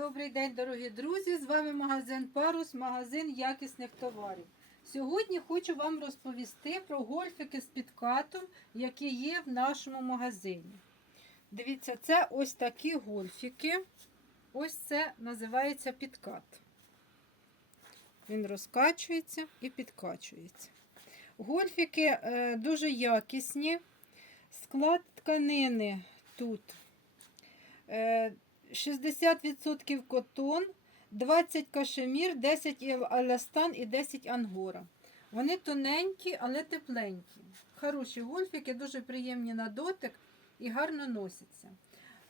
Добрий день, дорогі друзі! З вами магазин Парус, магазин якісних товарів. Сьогодні хочу вам розповісти про гольфики з підкатом, які є в нашому магазині. Дивіться, це ось такі гольфики. Ось це називається підкат. Він розкачується і підкачується. Гольфики е, дуже якісні. Склад тканини тут. Е, 60% котон, 20 кашемір, 10 еластан і 10 ангора. Вони тоненькі, але тепленькі. Хороші гольфики, дуже приємні на дотик і гарно носяться.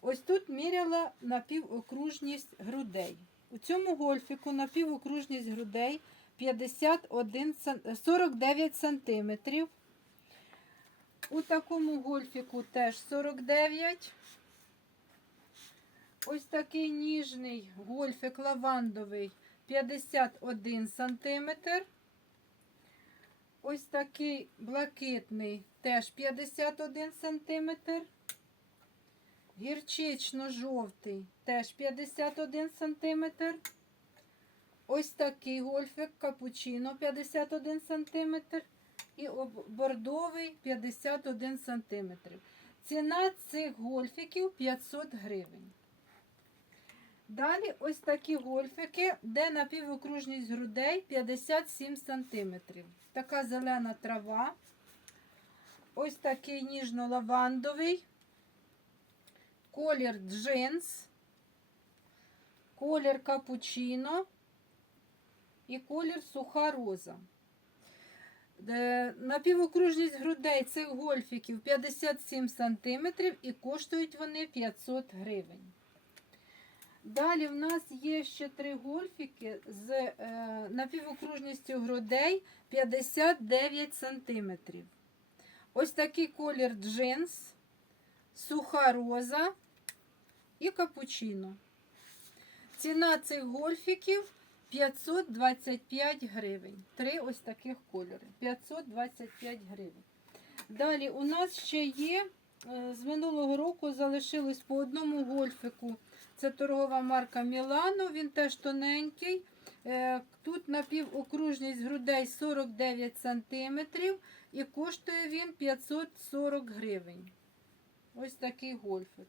Ось тут міряла напівокружність грудей. У цьому гольфіку напівокружність грудей 51, 49 см. У такому гольфіку теж 49 Ось такий ніжний гольфик лавандовий 51 см. Ось такий блакитний теж 51 см. Гірчично-жовтий теж 51 см. Ось такий гольфик капучино 51 см. І бордовий 51 см. Ціна цих гольфиків 500 гривень. Далі ось такі гольфики, де напівокружність грудей 57 см. Така зелена трава. Ось такий ніжно-лавандовий. Колір джинс, колір капучино і колір суха роза. Напівокружність грудей цих гольфиків 57 см і коштують вони 500 гривень. Далі в нас є ще три гольфіки з е, напівокружністю грудей 59 см. Ось такий колір джинс, суха роза і капучино. Ціна цих гольфіків 525 гривень. Три ось таких кольори. 525 гривень. Далі у нас ще є, е, з минулого року залишилось по одному гольфику. Це торгова марка Мілано, він теж тоненький. Е, Тут напівокружність грудей 49 см і коштує він 540 гривень. Ось такий гольфик.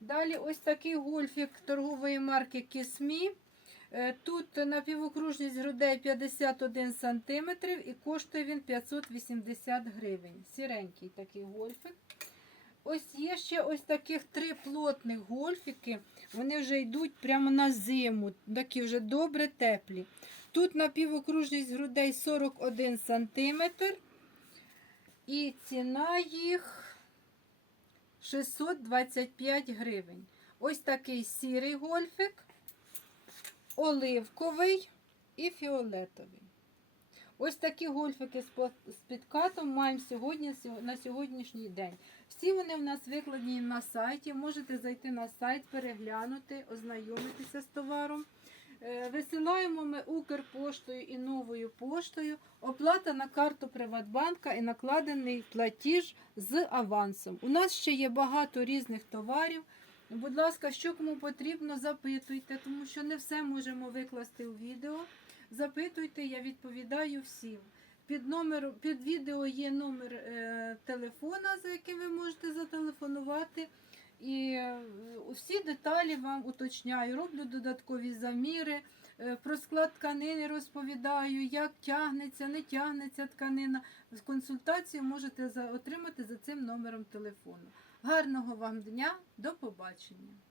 Далі ось такий гольфик торгової марки Кісмі. Е, Тут напівокружність грудей 51 см і коштує він 580 гривень. Сіренький такий гольфик. Ось є ще ось таких три плотних гольфіки. Вони вже йдуть прямо на зиму, такі вже добре теплі. Тут напівокружність грудей 41 см. І ціна їх 625 гривень. Ось такий сірий гольфик, оливковий і фіолетовий. Ось такі гольфики з підкатом маємо сьогодні на сьогоднішній день. Всі вони в нас викладені на сайті. Можете зайти на сайт, переглянути, ознайомитися з товаром. Е, Висилаємо ми Укрпоштою і новою поштою. Оплата на карту Приватбанка і накладений платіж з авансом. У нас ще є багато різних товарів. Будь ласка, що кому потрібно, запитуйте, тому що не все можемо викласти у відео. Запитуйте, я відповідаю всім. Під номер, під відео є номер е, телефона, за яким ви можете зателефонувати. І е, всі деталі вам уточняю. Роблю додаткові заміри. е, Про склад тканини розповідаю, як тягнеться, не тягнеться тканина. Консультацію можете отримати за цим номером телефону. Гарного вам дня, до побачення!